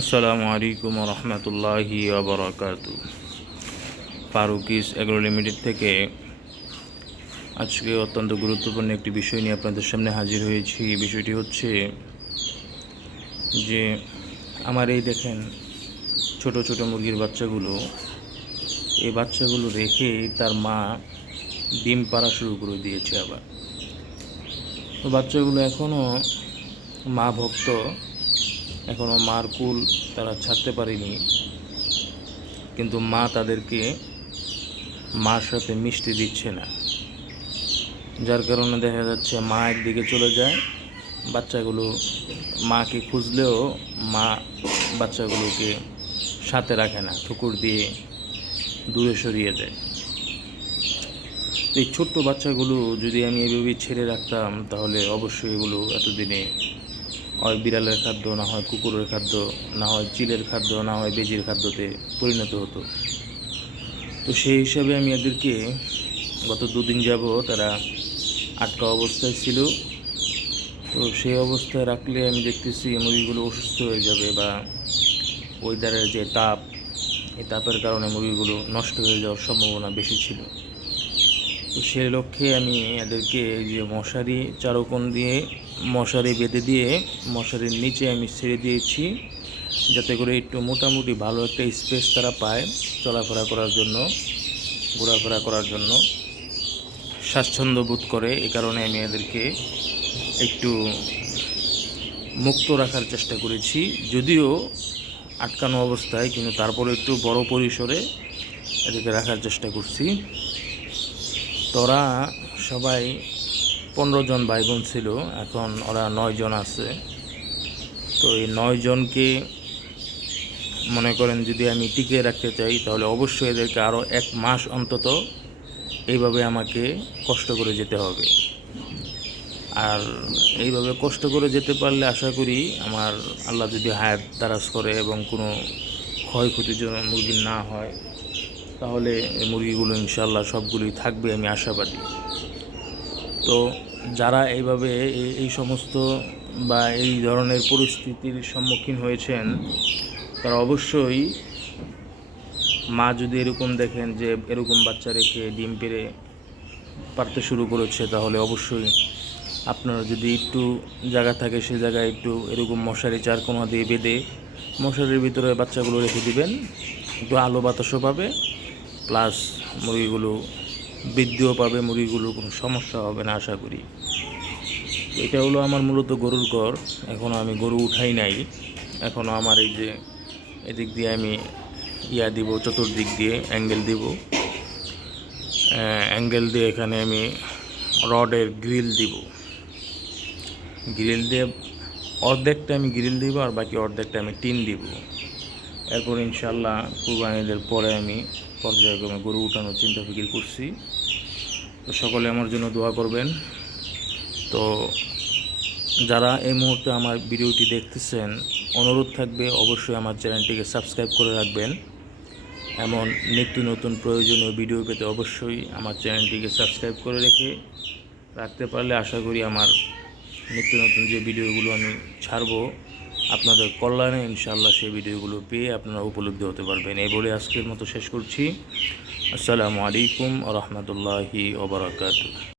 আসসালামু আলাইকুম রহমতুল্লাহি আবরাকাত ফারুকিস এগ্রো লিমিটেড থেকে আজকে অত্যন্ত গুরুত্বপূর্ণ একটি বিষয় নিয়ে আপনাদের সামনে হাজির হয়েছি। বিষয়টি হচ্ছে যে আমার এই দেখেন ছোট ছোট মুরগির বাচ্চাগুলো, এই বাচ্চাগুলো রেখে তার মা ডিম পাড়া শুরু করে দিয়েছে আবার। তো বাচ্চাগুলো এখনও মা ভক্ত। এখনও মার কুল তারা ছাড়তে পারেনি। কিন্তু মা তাদেরকে মার সাথে মিষ্টি দিচ্ছে না। যার কারণে দেখা যাচ্ছে মা একদিকে চলে যায়, বাচ্চাগুলো মাকে খুঁজলেও মা বাচ্চাগুলোকে সাথে রাখে না, ঠুকুর দিয়ে দূরে সরিয়ে দেয়। এই ছোট্ট বাচ্চাগুলো যদি আমি এভাবে ছেড়ে রাখতাম, তাহলে অবশ্যই এগুলো এতদিনে হয় বিড়ালের খাদ্য, না হয় কুকুরের খাদ্য, না হয় চিলের খাদ্য, না হয় বেজির খাদ্যতে পরিণত হতো। তো সেই হিসাবে আমি এদেরকে গত দুদিন যাব তারা আটকা অবস্থায় ছিল। তো সেই অবস্থায় রাখলে আমি দেখতেছি মুরগিগুলো অসুস্থ হয়ে যাবে বা ওয়েদারের যে তাপ, এই তাপের কারণে মুরগিগুলো নষ্ট হয়ে যাওয়ার সম্ভাবনা বেশি ছিল। তো সেই লক্ষ্যে আমি এদেরকে যে মশারি, চারোকোণ দিয়ে মশারি বেঁধে দিয়ে, মশারির নিচে আমি ছেড়ে দিয়েছি, যাতে করে একটু মোটামুটি ভালো একটা স্পেস তারা পায় চলাফেরা করার জন্য, ঘোরাফেরা করার জন্য। স্বাচ্ছন্দ্য বোধ করে, এ কারণে আমি এদেরকে একটু মুক্ত রাখার চেষ্টা করেছি। যদিও আটকানো অবস্থায়, কিন্তু তারপরে একটু বড় পরিসরে এদেরকে রাখার চেষ্টা করছি। তোরা সবাই পনেরো জন ভাই বোন ছিল, এখন ওরা নয় জন আছে। তো এই নয় জনকে মনে করেন যদি আমি টিকিয়ে রাখতে চাই, তাহলে অবশ্যই এদেরকে আরও এক মাস অন্তত এইভাবে আমাকে কষ্ট করে যেতে হবে। আর এইভাবে কষ্ট করে যেতে পারলে আশা করি আমার আল্লাহ যদি হায়াত দারাজ করে এবং কোনো ক্ষয়ক্ষতির জন্য মুরগি না হয় তাহলে মুরগিগুলো ইনশাল্লাহ সবগুলোই থাকবে, আমি আশাবাদী। তো যারা এইভাবে এই- সমস্ত বা এই ধরনের পরিস্থিতির সম্মুখীন হয়েছেন, তারা অবশ্যই মা যদি এরকম দেখেন যে এরকম বাচ্চা রেখে ডিম পেড়ে পারতে শুরু করেছে, তাহলে অবশ্যই আপনারা যদি একটু জায়গা থাকে, সে জায়গায় একটু এরকম মশারি চার কোনা দিয়ে বেঁধে মশারির ভিতরে বাচ্চাগুলো রেখে দিবেন, একটু আলো বাতাসও পাবে। প্লাস মুরগিগুলো বৃদ্ধিও পাবে, মুরগিগুলোর কোনো সমস্যা হবে না আশা করি। এটা হলো আমার মূলত গরুর ঘর। এখনও আমি গরু উঠাই নাই। এখনও আমার এই যে এদিক দিয়ে আমি ইয়া দিব, চতুর্দিক দিয়ে অ্যাঙ্গেল দিব। অ্যাঙ্গেল দিয়ে এখানে আমি রডের গ্রিল দিব। গ্রিল দিয়ে অর্ধেকটা আমি গ্রিল দিব আর বাকি অর্ধেকটা আমি টিন দিব। এরপর ইনশাল্লাহ কুরবানিদের পরে আমি পর্যায়ক্রমে গরু উঠানোর চিন্তা ফিকির করছি। তো সকলে আমার জন্য দোয়া করবেন। তো যারা এই মুহূর্তে আমার ভিডিওটি দেখতেছেন, অনুরোধ থাকবে অবশ্যই আমার চ্যানেলটিকে সাবস্ক্রাইব করে রাখবেন। এমন নিত্য নতুন প্রয়োজনীয় ভিডিও পেতে অবশ্যই আমার চ্যানেলটিকে সাবস্ক্রাইব করে রেখে রাখতে পারলে আশা করি আমার নিত্য নতুন যে ভিডিওগুলো আমি ছাড়বো আপনাদের কল্যাণে ইনশাআল্লাহ সেই ভিডিওগুলো পেয়ে আপনারা উপলব্ধি হতে পারবেন। এই বলে আজকের মতো শেষ করছি। আসসালামু আলাইকুম রহমতুল্লাহি ওবরাকাতু